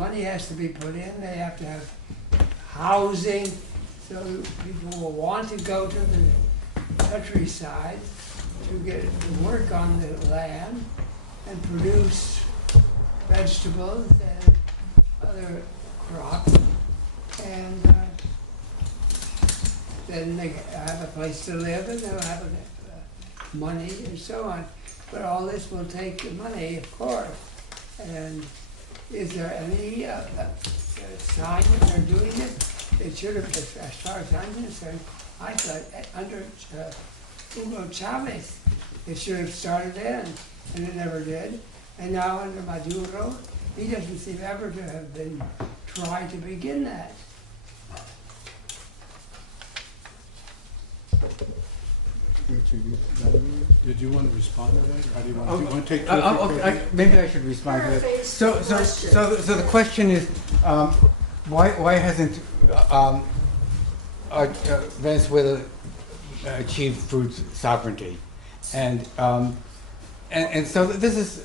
money has to be put in, they have to have housing, so people will want to go to the countryside to get to work on the land and produce vegetables and other crops, and then they have a place to live and they'll have money and so on. But all this will take money, of course. And is there any sign that they're doing it? It should have, as far as I'm concerned, I thought under Hugo Chavez, it should have started then, and it never did. And now under Maduro, he doesn't seem ever to have been trying to begin that. Did you want to respond to that, or how do you want to? Do you want to take? Okay, maybe I should respond to it. So the question is, why hasn't Venezuela achieved food sovereignty? And so this is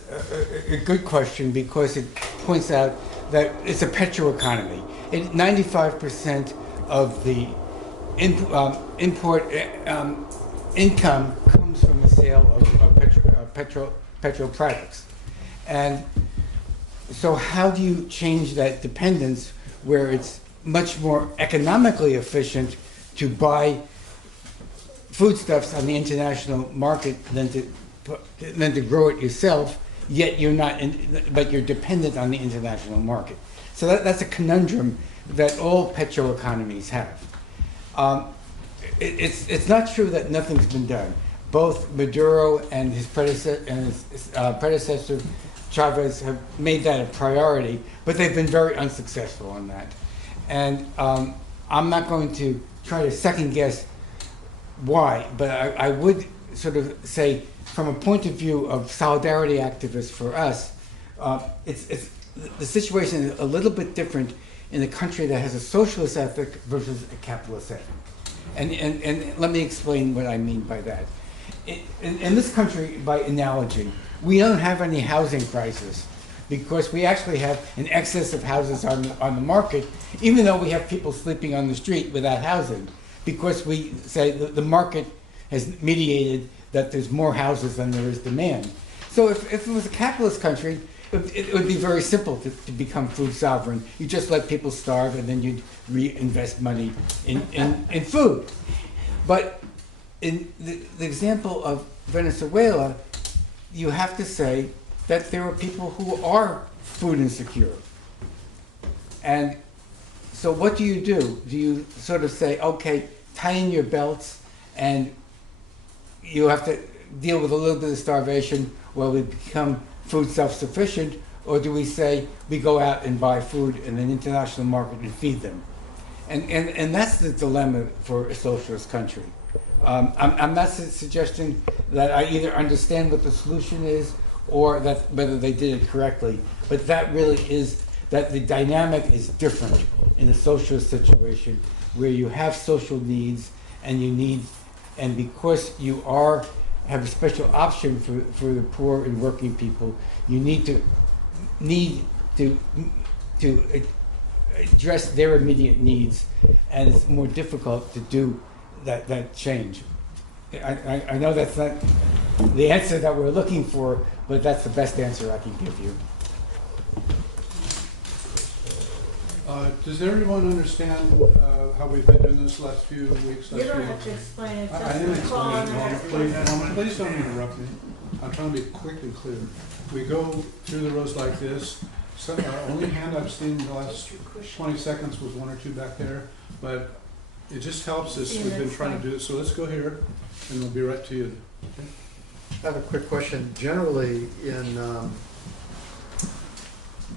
a good question because it points out that it's a petro-economy. 95% of the import income comes from the sale of petro products. And so how do you change that dependence where it's much more economically efficient to buy foodstuffs on the international market than to grow it yourself, yet you're not but you're dependent on the international market. So that's a conundrum that all petro economies have. It's not true that nothing's been done. Both Maduro and his predecessor Chavez have made that a priority, but they've been very unsuccessful on that. And I'm not going to try to second guess why, but I would sort of say, from a point of view of solidarity activists for us, the situation is a little bit different in a country that has a socialist ethic versus a capitalist ethic. And let me explain what I mean by that. In this country, by analogy, we don't have any housing crisis because we actually have an excess of houses on the market, even though we have people sleeping on the street without housing, because we say the market has mediated that there's more houses than there is demand. So if it was a capitalist country, it would be very simple to become food sovereign. You just let people starve and then you'd reinvest money in food. But in the example of Venezuela, you have to say that there are people who are food insecure. And so what do? Do you sort of say, okay, tighten your belts and you have to deal with a little bit of starvation while we become food self-sufficient, or do we say we go out and buy food in an international market and feed them? And that's the dilemma for a socialist country. I'm not suggesting that I either understand what the solution is or that whether they did it correctly, but that really is that the dynamic is different in a socialist situation where you have social needs and because you have a special option for the poor and working people, you need to address their immediate needs, and it's more difficult to do that change. I know that's not the answer that we're looking for, but that's the best answer I can give you. Does everyone understand how we've been doing this last few weeks? You don't have to explain it. I didn't explain it. Please don't interrupt me. I'm trying to be quick and clear. We go through the rows like this. So, only hand I've seen in the last 20 seconds was one or two back there, but it just helps us. We've been trying to do it. So let's go here, and we'll be right to you. Okay? I have a quick question. Generally, in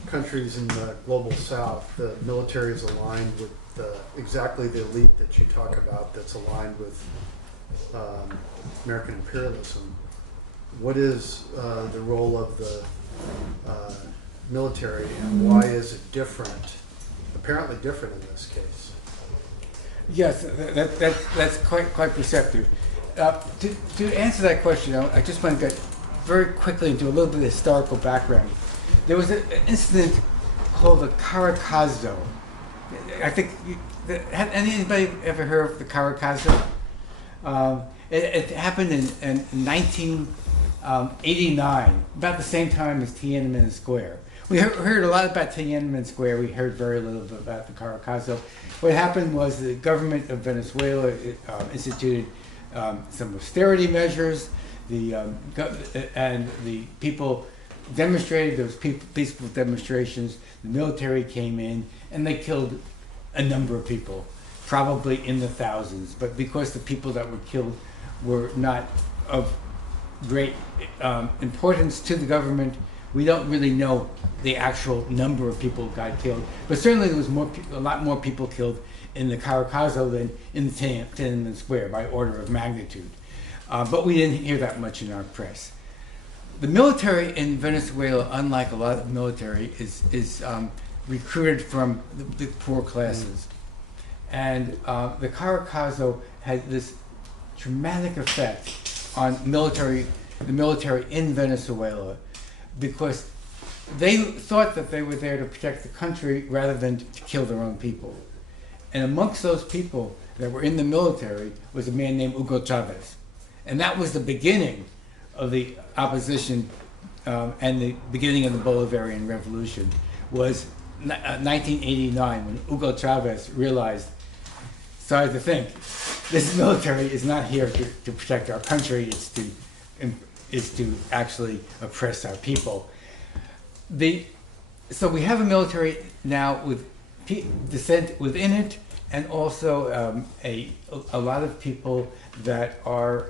countries in the global south, the military is aligned with exactly the elite that you talk about that's aligned with American imperialism. What is the role of the military, and why is it different, apparently different in this case? Yes, that's quite perceptive. To answer that question, I just want to get very quickly into a little bit of historical background. There was an incident called the Caracazo. I think, have anybody ever heard of the Caracazo? It happened in 1989, about the same time as Tiananmen Square. We heard a lot about Tiananmen Square. We heard very little about the Caracazo. What happened was the government of Venezuela instituted some austerity measures. And the people demonstrated. There was peaceful demonstrations. The military came in and they killed a number of people, probably in the thousands. But because the people that were killed were not of great importance to the government, we don't really know the actual number of people who got killed. But certainly there was a lot more people killed in the Caracazo than in the Tiananmen Square by order of magnitude. But we didn't hear that much in our press. The military in Venezuela, unlike a lot of military, is recruited from the poor classes. And the Caracazo had this dramatic effect on the military in Venezuela, because they thought that they were there to protect the country rather than to kill their own people. And amongst those people that were in the military was a man named Hugo Chavez. And that was the beginning of the opposition and the beginning of the Bolivarian Revolution, was 1989, when Hugo Chavez realized, started to think, this military is not here to protect our country, it's to actually oppress our people. So we have a military now with dissent within it, and also a lot of people that are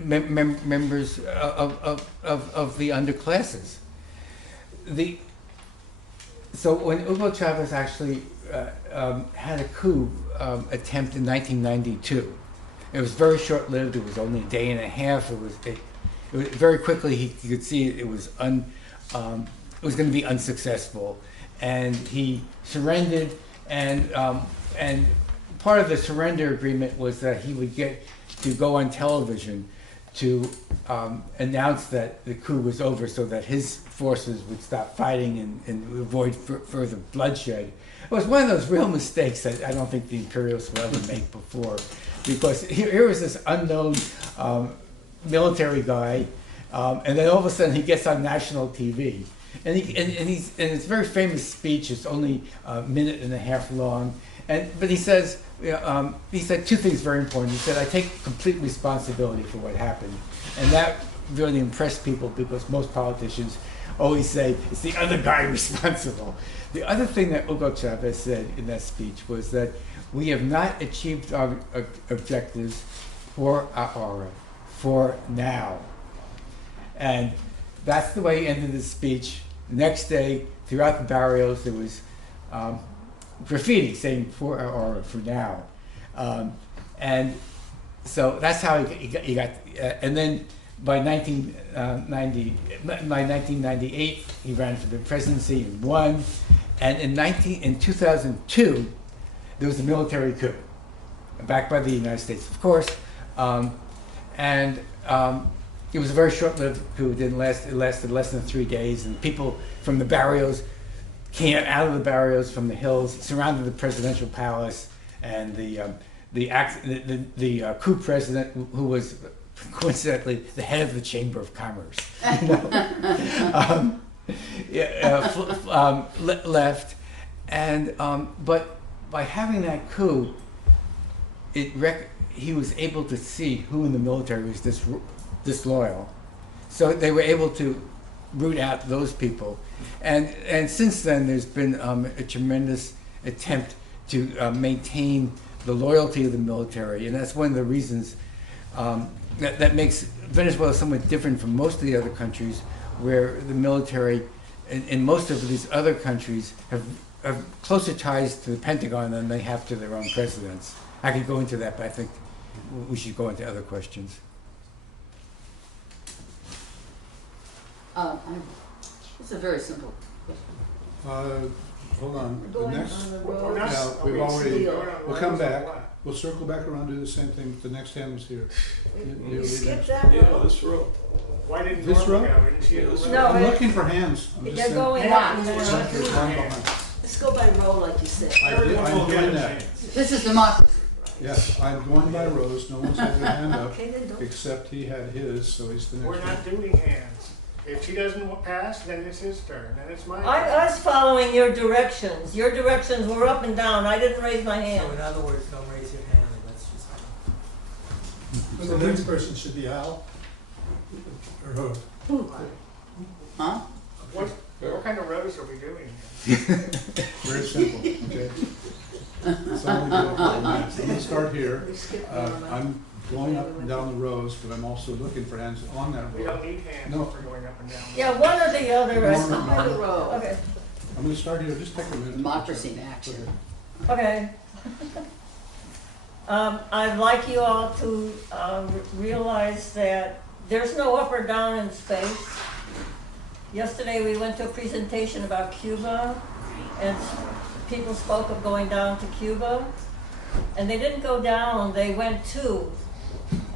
members of the underclasses. So when Hugo Chavez actually had a coup attempt in 1992, it was very short-lived. It was only a day and a half. It was very quickly he could see it was going to be unsuccessful, and he surrendered. And part of the surrender agreement was that he would get to go on television to announce that the coup was over, so that his forces would stop fighting and avoid further bloodshed. It was one of those real mistakes that I don't think the imperialists will ever make before, because here was this unknown military guy, and then all of a sudden he gets on national TV. And it's a very famous speech. It's only a minute and a half long, but he said two things very important. He said, "I take complete responsibility for what happened," and that really impressed people, because most politicians always say it's the other guy responsible. The other thing that Hugo Chavez said in that speech was that we have not achieved our objectives for now, and that's the way he ended his speech. Next day, throughout the barrios, there was graffiti saying "for now," and so that's how he got. And then by 1998, he ran for the presidency and won. And in 2002, there was a military coup, backed by the United States, of course, it was a very short-lived coup. It lasted less than 3 days, and people from the barrios came out of the barrios, from the hills, surrounded the presidential palace, and the coup president, who was coincidentally the head of the Chamber of Commerce, left, and but by having that coup, he was able to see who in the military was disloyal. So they were able to root out those people. And since then, there's been a tremendous attempt to maintain the loyalty of the military. And that's one of the reasons that makes Venezuela somewhat different from most of the other countries, where the military in most of these other countries have closer ties to the Pentagon than they have to their own presidents. I could go into that, but I think we should go into other questions. It's a very simple question. Hold on. The Going next, on the road. yeah, we've Next already, deal. we'll come back. We'll circle back around, do the same thing. The next hand was here. You skipped that Yeah, one. this road. Why didn't This Norma road? go? Didn't she have a No, I'm it- looking for hands. I'm just They're saying. going Yeah. up and There's down. one behind. Let's go by row like you said. I'm Everyone will get doing a that. chance. This is democracy. Yes, I'm going by rows, no one's had their hand up, Okay, then don't. except he had his, so he's the We're next one. not doing hands. If she doesn't pass, then it's his turn, then it's my turn. I was following your directions. Your directions were up and down. I didn't raise my So hand. in other words, don't raise your hand, and let's just. So the next person should be Al? Or who? Huh? What kind of rows are we doing? Very simple, okay? It's only a couple of minutes. I'm gonna start here. We skipped one. I'm going up and down the rows, but I'm also looking for hands on that We row. don't need hands No. for going up and down. Yeah, one or the other. I- Norma, By the Norma. row. Okay, I'm gonna start here, just take a minute. Democracy in action. okay. I'd like you all to realize that there's no up or down in space. Yesterday, we went to a presentation about Cuba, and people spoke of going down to Cuba. And they didn't go down, they went to.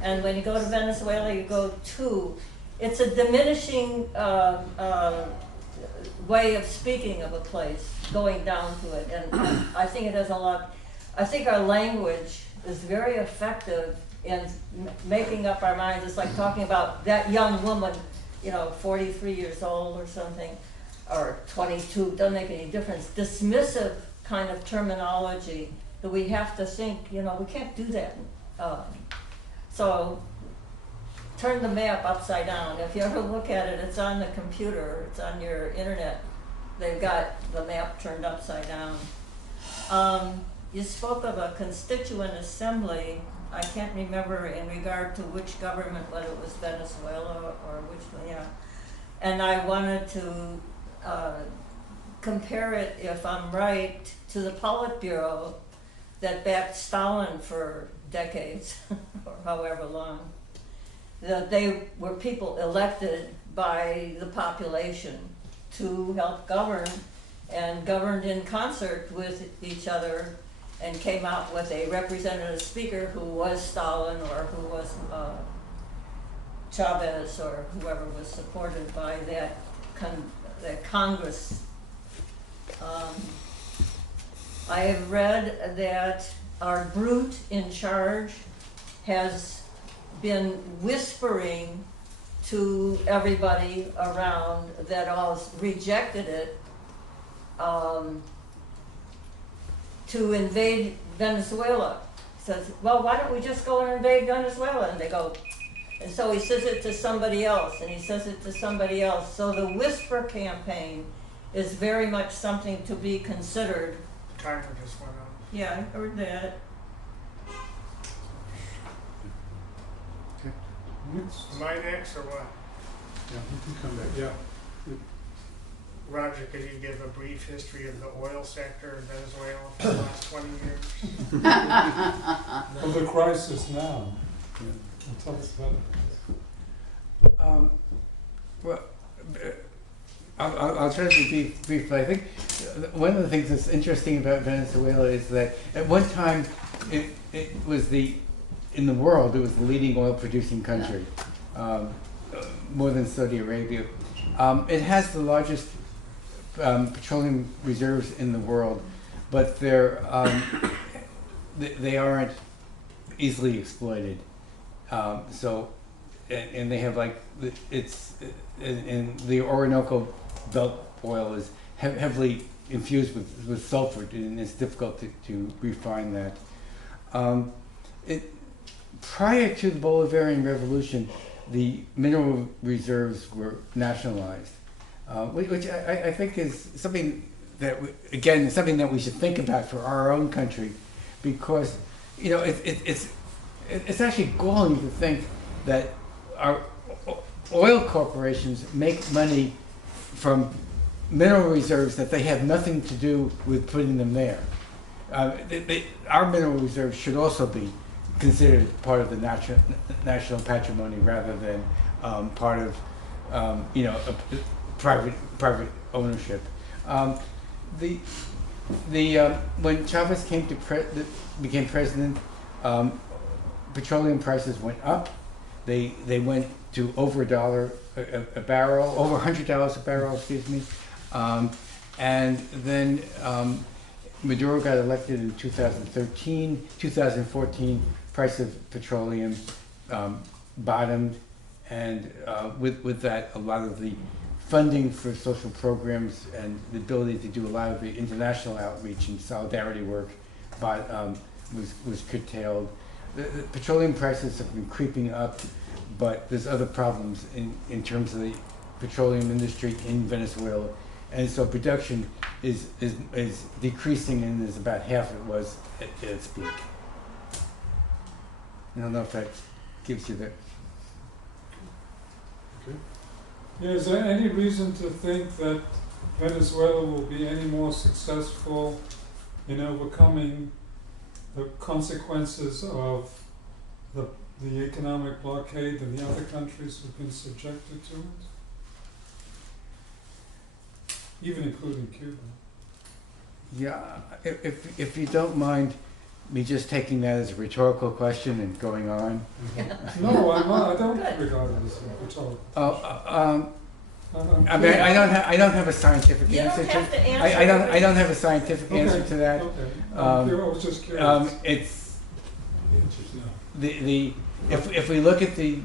And when you go to Venezuela, you go to. It's a diminishing way of speaking of a place, going down to it. And I think it has a lot, I think our language is very effective in making up our minds. It's like talking about that young woman, 43 years old or something, or 22, doesn't make any difference. Dismissive kind of terminology that we have to think, we can't do that. So turn the map upside down. If you ever look at it, it's on the computer, it's on your internet. They've got the map turned upside down. You spoke of a constituent assembly. I can't remember in regard to which government, whether it was Venezuela or which one, yeah. And I wanted to compare it, if I'm right, to the Politburo that backed Stalin for decades, or however long. That they were people elected by the population to help govern, and governed in concert with each other, and came out with a representative speaker who was Stalin or who was Chavez or whoever was supported by that Congress. I have read that our brute in charge has been whispering to everybody around that all rejected it to invade Venezuela. He says, well, why don't we just go and invade Venezuela? And they go, and so he says it to somebody else, and he says it to somebody else. So the whisper campaign is very much something to be considered. Timer just went on. Yeah, I heard that. Am I next or what? Yeah, you can come back, yeah. Roger, could you give a brief history of the oil sector in Venezuela for the last 20 years? Of the crisis now. Tell us about it. Well, I'll try to be brief, but I think one of the things that's interesting about Venezuela is that at one time it was in the world, it was the leading oil producing country, more than Saudi Arabia. It has the largest petroleum reserves in the world, but they aren't easily exploited. And they have and the Orinoco Belt oil is heavily infused with sulfur, and it's difficult to refine that. Prior to the Bolivarian Revolution, the mineral reserves were nationalized, which I think is something that, something that we should think about for our own country, because it's actually galling to think that our oil corporations make money from mineral reserves that they have nothing to do with putting them there. Our mineral reserves should also be considered part of the national patrimony rather than part of private ownership. When Chavez became president, petroleum prices went up. They went to over $1 a barrel, over $100 a barrel, excuse me. And then Maduro got elected in 2013. 2014, price of petroleum bottomed, and with that, a lot of the funding for social programs and the ability to do a lot of the international outreach and solidarity work was curtailed. The petroleum prices have been creeping up, but there's other problems in terms of the petroleum industry in Venezuela. And so production is decreasing and is about half it was at its peak. I don't know if that gives you the... Yeah, is there any reason to think that Venezuela will be any more successful in overcoming the consequences of the economic blockade than the other countries who've been subjected to it? Even including Cuba. Yeah, if you don't mind me just taking that as a rhetorical question and going on. No, I'm not. I don't regard it as rhetorical. I mean, I don't have a scientific You answer don't have to answer. I don't have a scientific answer to that. Okay. I was just curious. It's if we look at the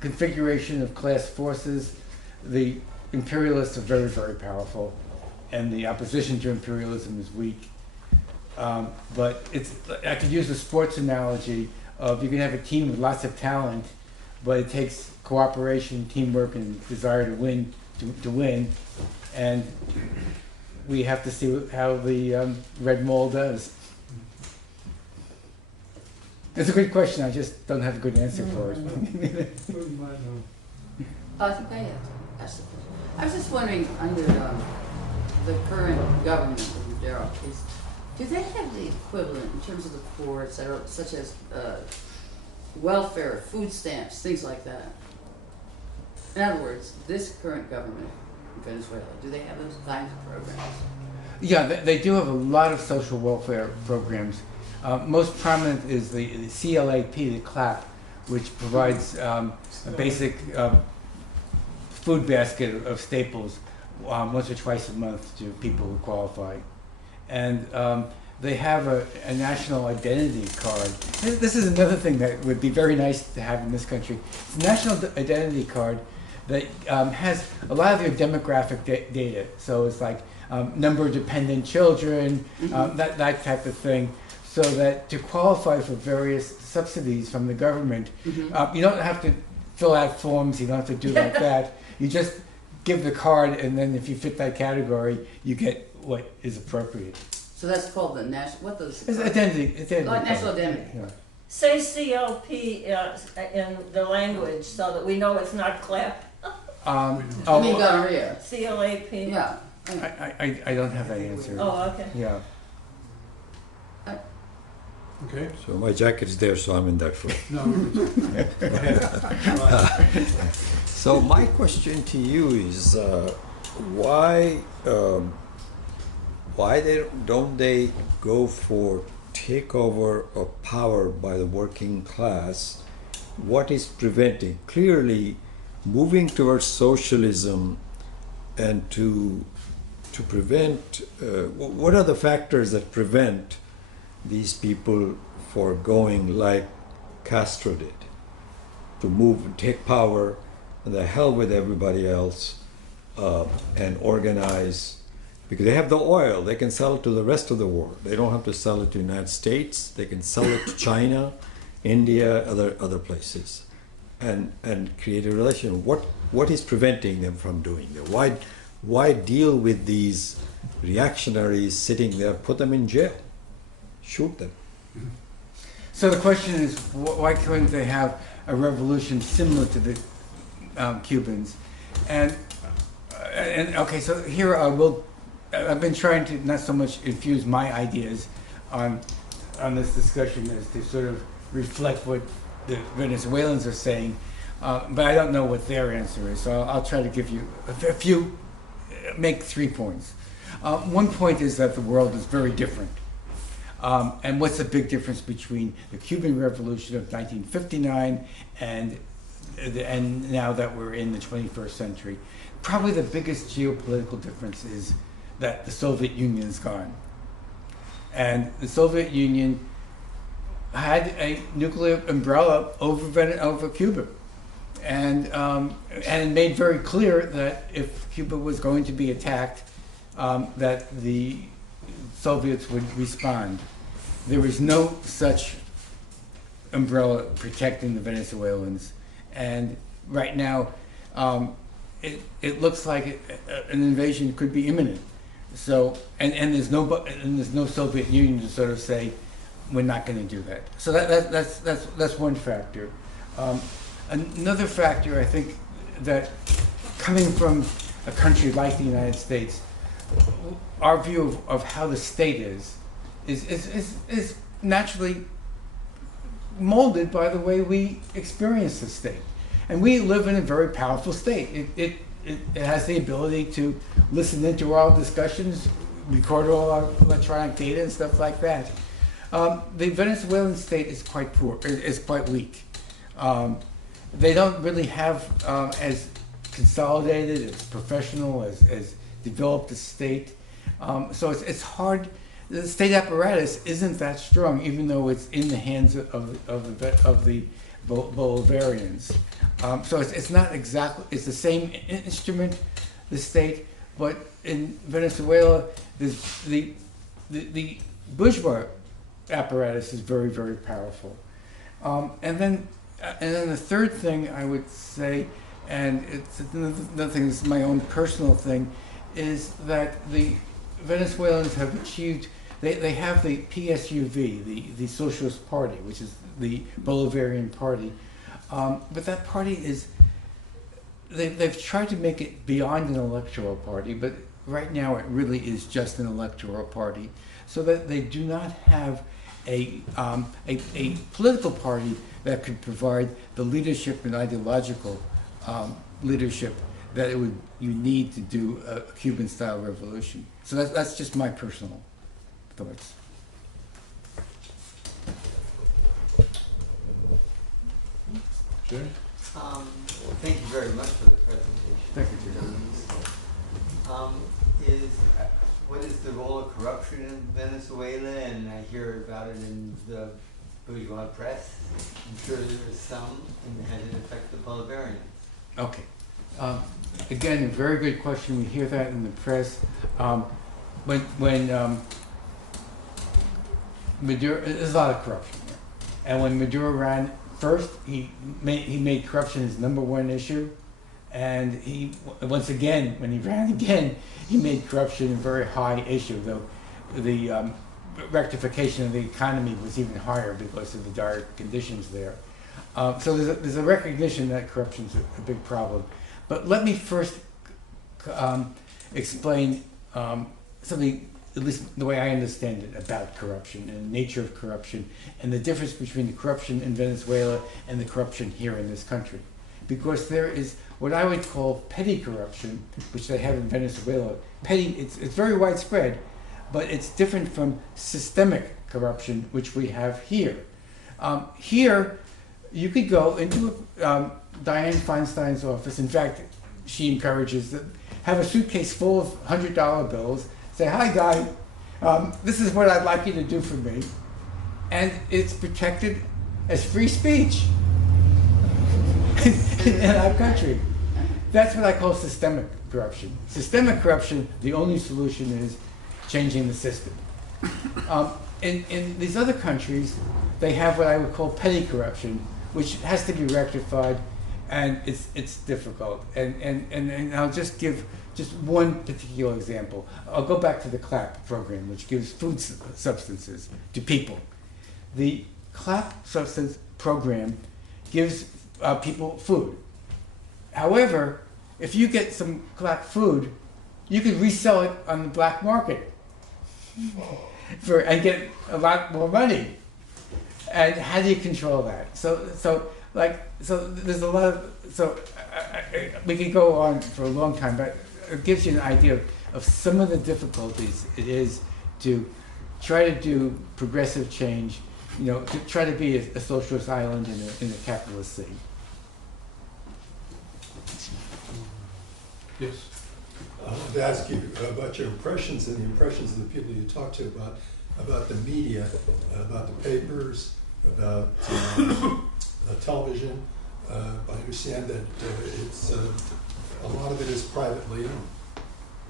configuration of class forces, the imperialists are very, very powerful, and the opposition to imperialism is weak. But I could use a sports analogy of you can have a team with lots of talent, but it takes cooperation, teamwork, and desire to win to win. And we have to see how the Red Mole does. It's a good question. I just don't have a good answer for it. I think I have to ask the question. I was just wondering, under the current government of Maduro, do they have the equivalent in terms of the poor, et cetera, such as welfare, food stamps, things like that? In other words, this current government in Venezuela, do they have those kinds of programs? Yeah, they do have a lot of social welfare programs. Most prominent is the CLAP, the CLAP, which provides a basic food basket of staples once or twice a month to people who qualify. And they have a national identity card. This is another thing that would be very nice to have in this country. It's a national identity card that has a lot of your demographic data. So it's like number of dependent children, that type of thing. So that to qualify for various subsidies from the government, you don't have to fill out forms, you don't have to do like that. You just give the card, and then if you fit that category, you get what is appropriate. So that's called the national, what does It's identity. national identity. Yeah. Say CLP in the language so that we know it's not clap. I mean gonorrhea. CLAP. Yeah. I don't have that answer. Oh, okay. Yeah. Okay. So my jacket is there, so I'm in that floor. No. Go ahead. So my question to you is, why don't they go for takeover of power by the working class? What is preventing? Clearly, moving towards socialism and to prevent. What are the factors that prevent these people for going like Castro did, to move and take power, and the hell with everybody else, and organize, because they have the oil, they can sell it to the rest of the world. They don't have to sell it to the United States, they can sell it to China, India, other places, and create a relation. What is preventing them from doing that? Why deal with these reactionaries sitting there, put them in jail? Shoot them. So the question is, why couldn't they have a revolution similar to the Cubans? And okay, so here I've been trying to not so much infuse my ideas on this discussion as to sort of reflect what the Venezuelans are saying, but I don't know what their answer is. So I'll try to give you make 3 points. One point is that the world is very different. And what's the big difference between the Cuban Revolution of 1959 and and now that we're in the 21st century, probably the biggest geopolitical difference is that the Soviet Union is gone. And the Soviet Union had a nuclear umbrella over Cuba. And it made very clear that if Cuba was going to be attacked, that the Soviets would respond. There was no such umbrella protecting the Venezuelans. And right now, it looks like an invasion could be imminent. So, and there's no Soviet Union to sort of say, we're not going to do that. So that's one factor. Another factor, I think, that coming from a country like the United States, our view of how the state is naturally molded by the way we experience the state. And we live in a very powerful state. It has the ability to listen into our discussions, record all our electronic data and stuff like that. The Venezuelan state is quite poor, is quite weak. They don't really have as consolidated, as professional, as developed a state. So it's hard. The state apparatus isn't that strong, even though it's in the hands of the Bolivarians. So it's not exactly, it's the same instrument, the state, but in Venezuela, the bourgeois apparatus is very, very powerful. And then the third thing I would say, and it's another thing, this is my own personal thing, is that the Venezuelans have achieved, they have the PSUV, the Socialist Party, which is the Bolivarian party. But that party is, they've tried to make it beyond an electoral party, but right now it really is just an electoral party, so that they do not have a political party that could provide the leadership and ideological leadership that you need to do a Cuban-style revolution. So that's just my personal thoughts. Jerry? Thank you very much for the presentation. Thank you, Jerry. What is the role of corruption in Venezuela? And I hear about it in the bourgeois press. I'm sure there is some, and has it affected the Bolivarians? Okay. Again, a very good question. We hear that in the press. When Maduro, there's a lot of corruption there. And when Maduro ran first, he made corruption his #1 issue. And once again, when he ran again, he made corruption a very high issue, though the rectification of the economy was even higher because of the dire conditions there. So there's a recognition that corruption is a big problem. But let me first explain something, at least the way I understand it, about corruption and the nature of corruption and the difference between the corruption in Venezuela and the corruption here in this country. Because there is what I would call petty corruption, which they have in Venezuela. Petty, it's very widespread, but it's different from systemic corruption, which we have here. Here, you could go into Dianne Feinstein's office. In fact, she encourages that. Have a suitcase full of $100 bills. Say, "Hi, Guy, this is what I'd like you to do for me," and it's protected as free speech in our country. That's what I call systemic corruption. Systemic corruption, the only solution is changing the system. In these other countries, they have what I would call petty corruption, which has to be rectified, and it's difficult. And I'll just give just one particular example. I'll go back to the CLAP program, which gives food substances to people. The CLAP substance program gives people food. However, if you get some CLAP food, you can resell it on the black market and get a lot more money. And how do you control that? So there's a lot of, we could go on for a long time, but it gives you an idea of some of the difficulties it is to try to do progressive change, to try to be a socialist island in a capitalist city. Yes. I wanted to ask you about your impressions and the impressions of the people you talk to about the media, about the papers, about television. I understand that it's a lot of it is privately owned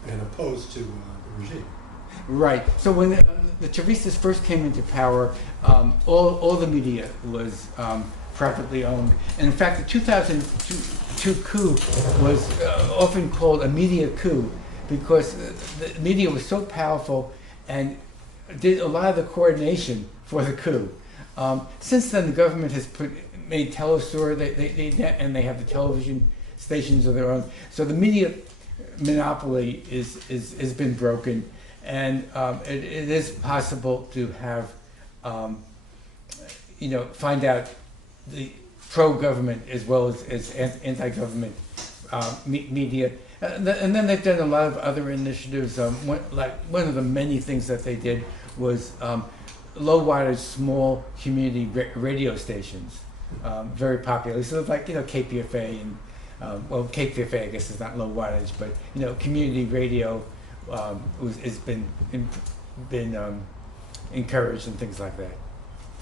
and opposed to the regime. Right. So when the Chavistas first came into power, all the media was privately owned. And in fact, the 2002 coup was often called a media coup because the media was so powerful and did a lot of the coordination for the coup. Since then, the government has made Telesur, and they have the television stations of their own. So the media monopoly has been broken. And it is possible to have, find out the pro-government as well as anti-government media. And then they've done a lot of other initiatives. One of the many things that they did was low wattage, small community radio stations, very popular. So like KPFA and KPFA I guess is not low wattage, but community radio. Has been encouraged and things like that.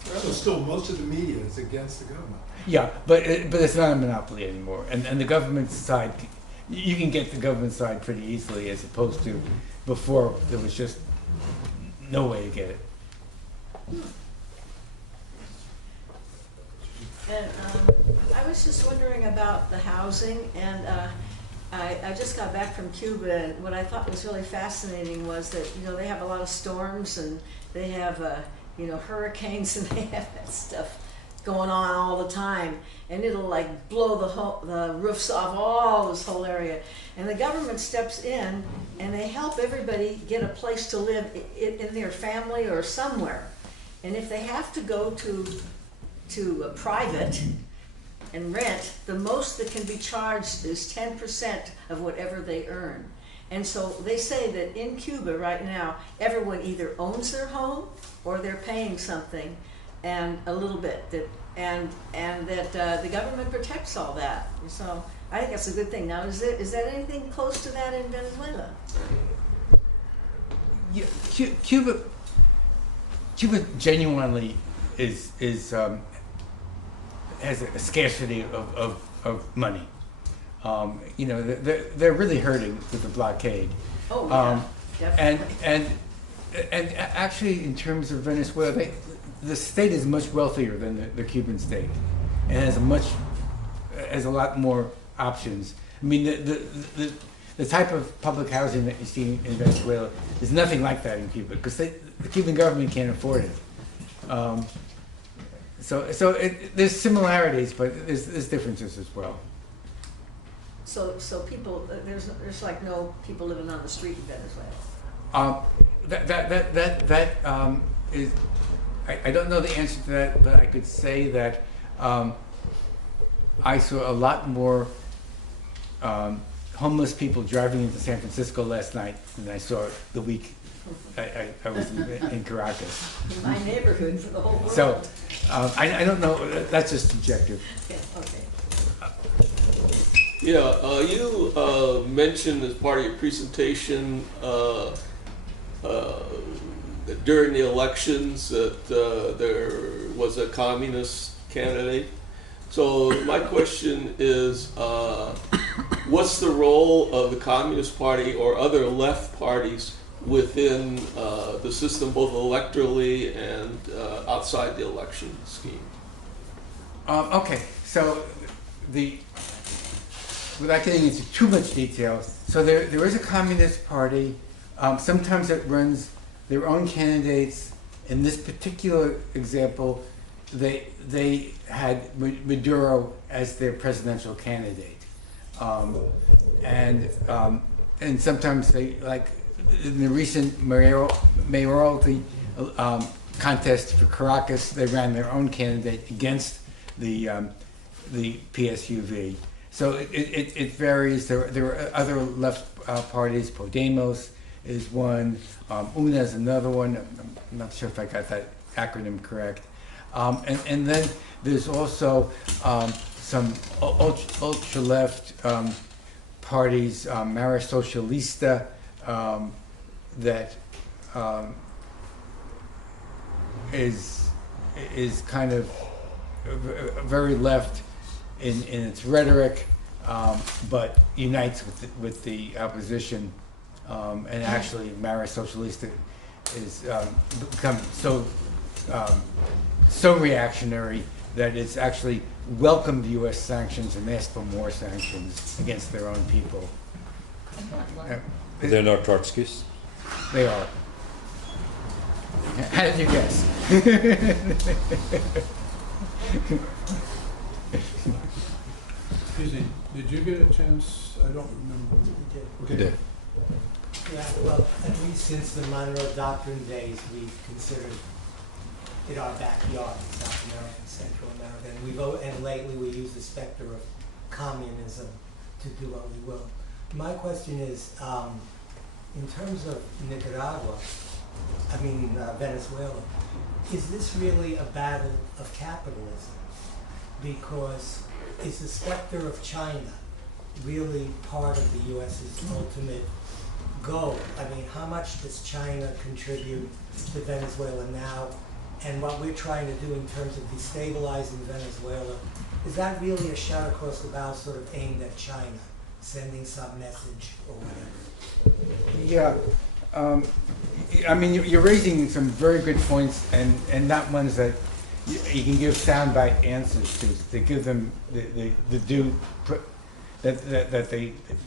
Well, still, most of the media is against the government. Yeah, but it's not a monopoly anymore. And the government side, you can get the government side pretty easily, as opposed to before there was just no way to get it. And I was just wondering about the housing, and I just got back from Cuba, and what I thought was really fascinating was that they have a lot of storms, and they have hurricanes, and they have that stuff going on all the time, and it'll like blow the roofs off all this whole area, and the government steps in and they help everybody get a place to live in their family or somewhere, and if they have to go to a private and rent, the most that can be charged is 10% of whatever they earn. And so they say that in Cuba right now, everyone either owns their home or they're paying something, and a little bit, and that the government protects all that. So I think that's a good thing. Now, is that anything close to that in Venezuela? Yeah, Cuba genuinely is has a scarcity of money. They're really hurting with the blockade. Oh yeah, definitely. And actually, in terms of Venezuela, the state is much wealthier than the Cuban state, and has a lot more options. I mean, the type of public housing that you see in Venezuela is nothing like that in Cuba, because the Cuban government can't afford it. So there's similarities, but there's differences as well. So people, there's like no people living on the street in Venezuela. That is, I don't know the answer to that, but I could say that I saw a lot more homeless people driving into San Francisco last night than I saw the week I was in Caracas. In my neighborhood for the whole world. So I don't know. That's just subjective. Yeah, okay. Yeah, you mentioned as part of your presentation that during the elections that there was a communist candidate. So my question is, what's the role of the Communist Party or other left parties within the system, both electorally and outside the election scheme? Okay, so without getting into too much detail, so there is a Communist Party. Sometimes it runs their own candidates. In this particular example, they had Maduro as their presidential candidate, and sometimes they, like in the recent mayoralty contest for Caracas, they ran their own candidate against the PSUV. So it varies. There are other left parties. Podemos is one. UNA is another one. I'm not sure if I got that acronym correct. And then there's also some ultra left parties, Mara Socialista, that is kind of very left in its rhetoric, but unites with the opposition, and actually Mara Socialista is become so reactionary that it's actually welcomed U.S. sanctions and asked for more sanctions against their own people. They're not Trotskyists? They are. How did you guess? Excuse me, did you get a chance? I don't remember. You did. Yeah, well, at least since the Monroe Doctrine days, we've considered it our backyard, South America, Central America, and lately we use the specter of communism to do what we will. My question is, in terms of Nicaragua, Venezuela, is this really a battle of capitalism? Because is the specter of China really part of the U.S.'s ultimate goal? How much does China contribute to Venezuela now? And what we're trying to do in terms of destabilizing Venezuela, is that really a shot across the bow sort of aimed at China, sending some message or whatever? Yeah. You're raising some very good points, and not ones that you can give soundbite answers to give them the due that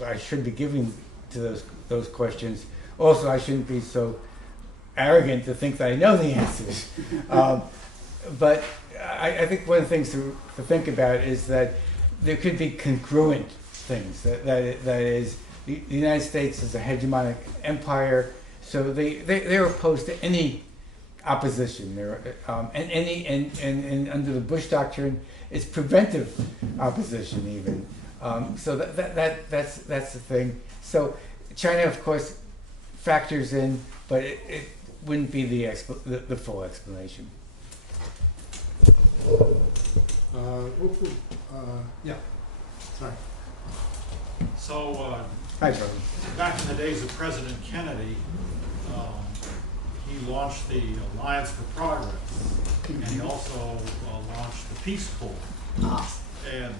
I should be giving to those questions. Also, I shouldn't be so arrogant to think that I know the answers. But I think one of the things to think about is that there could be congruent things. That is, the United States is a hegemonic empire, so they're opposed to any opposition. And under the Bush Doctrine, it's preventive opposition even. So that's the thing. So China, of course, factors in, but it wouldn't be the full explanation. Yeah. Sorry. So, Hi, Charlie. back in the days of President Kennedy, he launched the Alliance for Progress, and he also launched the Peace Corps. And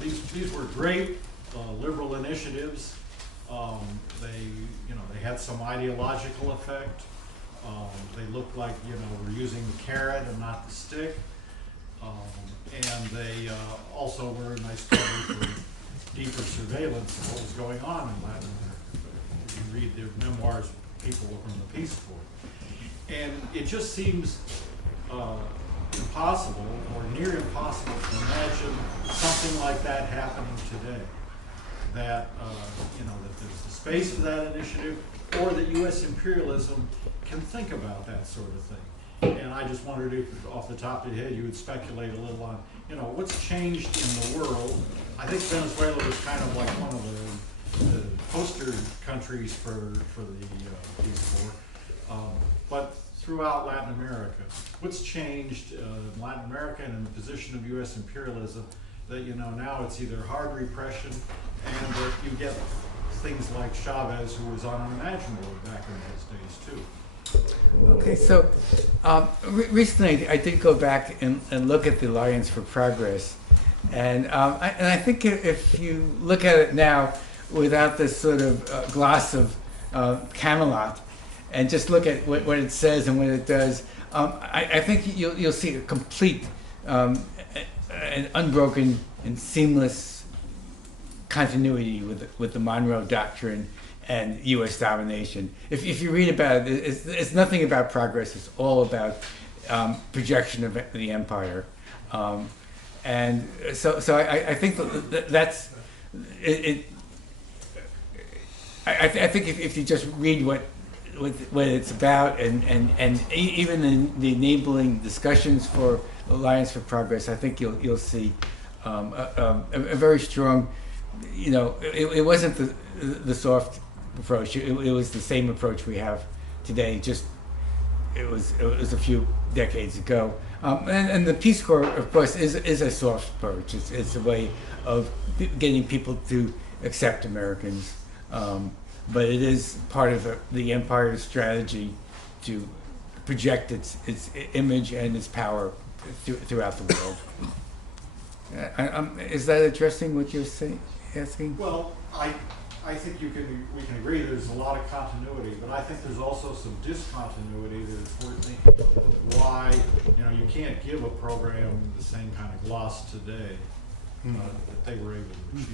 these were great liberal initiatives. They had some ideological effect. They looked like we're using the carrot and not the stick. And they also were a nice cover for deeper surveillance of what was going on in Latin America. You can read their memoirs of people from the Peace Corps. And it just seems impossible or near impossible to imagine something like that happening today. That that there's the space for that initiative, or that U.S. imperialism can think about that sort of thing. And I just wondered if, off the top of your head, you would speculate a little on, what's changed in the world. I think Venezuela was kind of like one of the poster countries for the Peace Corps. But throughout Latin America, what's changed in Latin America and in the position of U.S. imperialism that, now it's either hard repression and that you get things like Chavez, who was unimaginable back in those days, too. Okay, so recently I did go back and look at the Alliance for Progress, and I think if you look at it now without this sort of gloss of Camelot, and just look at what it says and what it does, I think you'll see a complete and unbroken and seamless continuity with the Monroe Doctrine and U.S. domination. If you read about it, it's nothing about progress. It's all about projection of the empire. And so I think that's it. I think if you just read what it's about and even in the enabling discussions for Alliance for Progress, I think you'll see a very strong. It wasn't the soft approach. It was the same approach we have today, just it was a few decades ago. And the Peace Corps, of course, is a soft approach. It's a way of getting people to accept Americans, but it is part of the empire's strategy to project its image and its power throughout the world. Is that addressing what you're asking? Well, I think we can agree there's a lot of continuity, but I think there's also some discontinuity that it's worth thinking why, you can't give a program the same kind of gloss today that they were able to achieve.